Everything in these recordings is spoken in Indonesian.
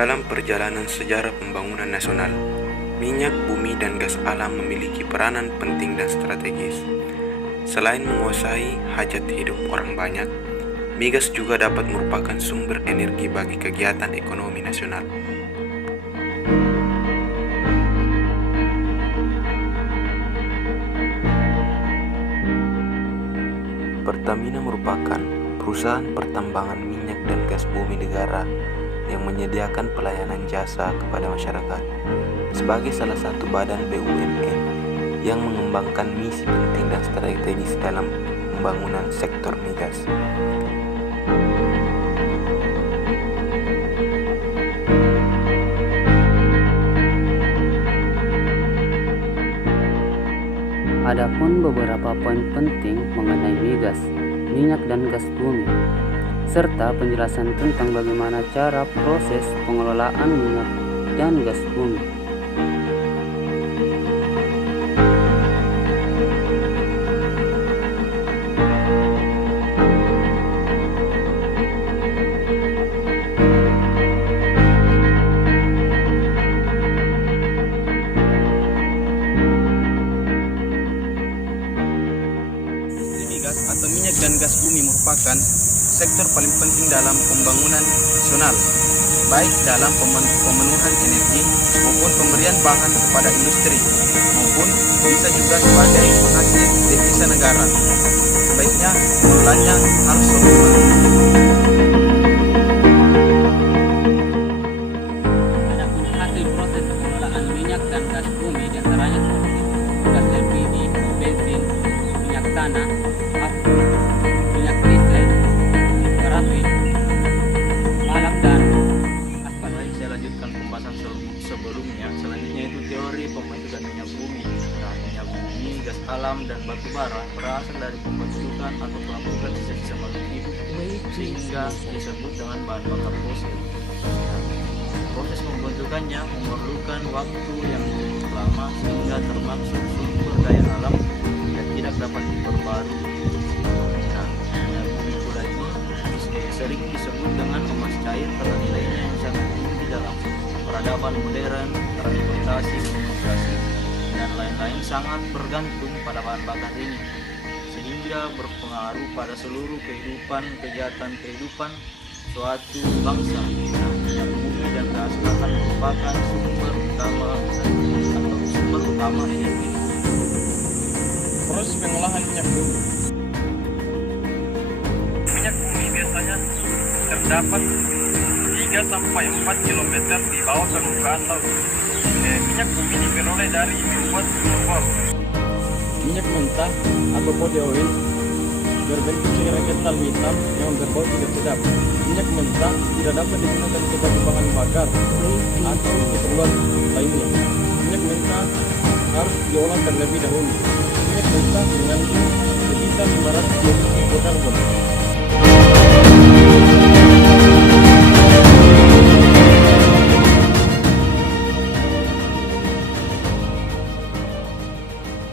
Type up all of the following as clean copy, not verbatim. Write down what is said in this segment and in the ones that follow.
Dalam perjalanan sejarah pembangunan nasional, minyak bumi dan gas alam memiliki peranan penting dan strategis. Selain menguasai hajat hidup orang banyak, migas juga dapat merupakan sumber energi bagi kegiatan ekonomi nasional. Pertamina merupakan perusahaan pertambangan minyak dan gas bumi negara yang menyediakan pelayanan jasa kepada masyarakat sebagai salah satu badan BUMN yang mengembangkan misi penting dan strategis dalam pembangunan sektor migas. Adapun beberapa poin penting mengenai migas, minyak dan gas bumi, serta penjelasan tentang bagaimana cara proses pengelolaan minyak dan gas bumi. Migas atau minyak dan gas bumi merupakan sektor paling penting dalam pembangunan nasional, baik dalam pemenuhan energi maupun pemberian bahan kepada industri, maupun bisa juga sebagai penghasil devisa negara. Sebaiknya pengelolaannya harus optimal. Adapun hasil proses pengelolaan minyak dan gas bumi diantaranya seperti gas LPG, bensin, minyak tanah, aftur, minyak listrik, parafin, malam dan aspal. Baik, saya lanjutkan pembahasan sebelumnya. Selanjutnya itu teori pembentukan minyak bumi. Nah, minyak bumi, gas alam dan batu bara berasal dari pembentukan atau pelambukan sisa-sisa makhluk hidup sehingga disebut dengan bahan bakar fosil. Nah, proses pembentukannya memerlukan waktu yang cukup lama sehingga termasuk sumber daya alam yang tidak dapat diperbarui. Nah, minyak bumi pula ini sering disebut dengan emas cair karena nilainya yang sangat tinggi dalam peradaban modern, transportasi, komunikasi, dan lain-lain sangat bergantung pada bahan bakar ini, sehingga berpengaruh pada seluruh kegiatan kehidupan suatu bangsa. Nah, minyak bumi dan gas akan merupakan sumber utama energi. Proses pengolahan minyak bumi. Minyak bumi biasanya terdapat 3-4 km di bawah permukaan laut. Minyak bumi diperoleh dari membuat kompor. Minyak mentah atau body oil berbentuk cairan kental hitam yang berbau tidak sedap. Minyak mentah tidak dapat digunakan sebagai bahan bakar atau keperluan lainnya. Minyak mentah harus diolah terlebih dahulu. Minyak mentah mengandung sekitar 500 hidrokarbon.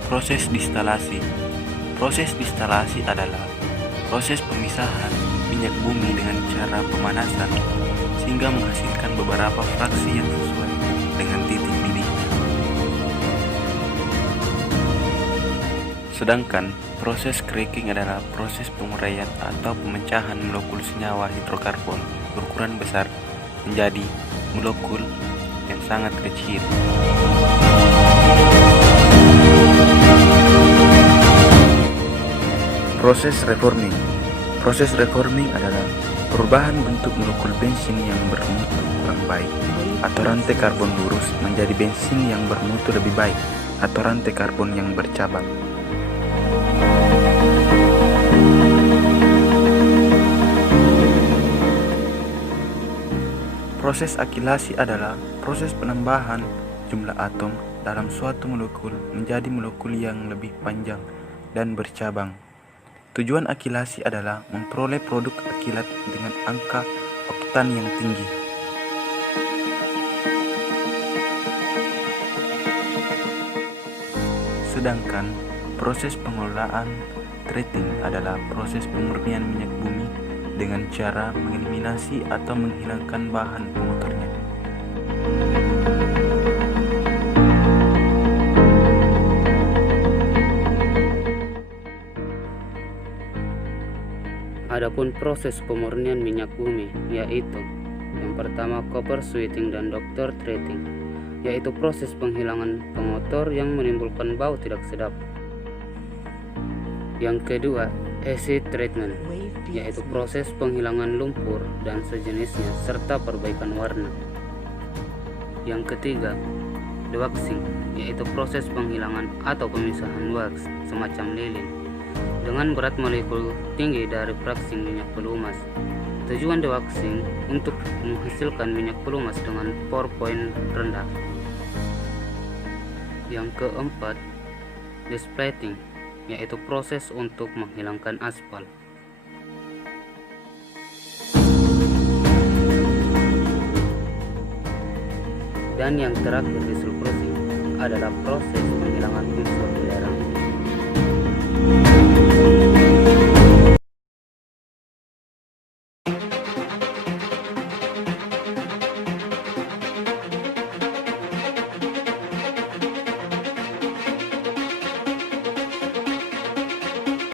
Proses distilasi. Proses distilasi adalah proses pemisahan minyak bumi dengan cara pemanasan sehingga menghasilkan beberapa fraksi yang sesuai dengan titik didihnya. Sedangkan proses cracking adalah proses penguraian atau pemecahan molekul senyawa hidrokarbon berukuran besar menjadi molekul yang sangat kecil. Proses reforming. Proses reforming adalah perubahan bentuk molekul bensin yang bermutu kurang baik atau rantai karbon lurus menjadi bensin yang bermutu lebih baik atau rantai karbon yang bercabang. Proses akilasi adalah proses penambahan jumlah atom dalam suatu molekul menjadi molekul yang lebih panjang dan bercabang. Tujuan akilasi adalah memperoleh produk akilat dengan angka oktan yang tinggi. Sedangkan proses pengelolaan treating adalah proses pemurnian minyak bumi dengan cara mengeliminasi atau menghilangkan bahan pemotornya Adapun proses pemurnian minyak bumi yaitu yang pertama copper sweating dan doctor treating, yaitu proses penghilangan pengotor yang menimbulkan bau tidak sedap. Yang kedua, acid treatment, yaitu proses penghilangan lumpur dan sejenisnya serta perbaikan warna. Yang ketiga, dewaxing, yaitu proses penghilangan atau pemisahan wax semacam lilin dengan berat molekul tinggi dari fraksi minyak pelumas. Tujuan dewaxing untuk menghasilkan minyak pelumas dengan pour point rendah. Yang keempat, desplating, yaitu proses untuk menghilangkan aspal. Dan yang terakhir, diesel pressing adalah proses penghilangan unsur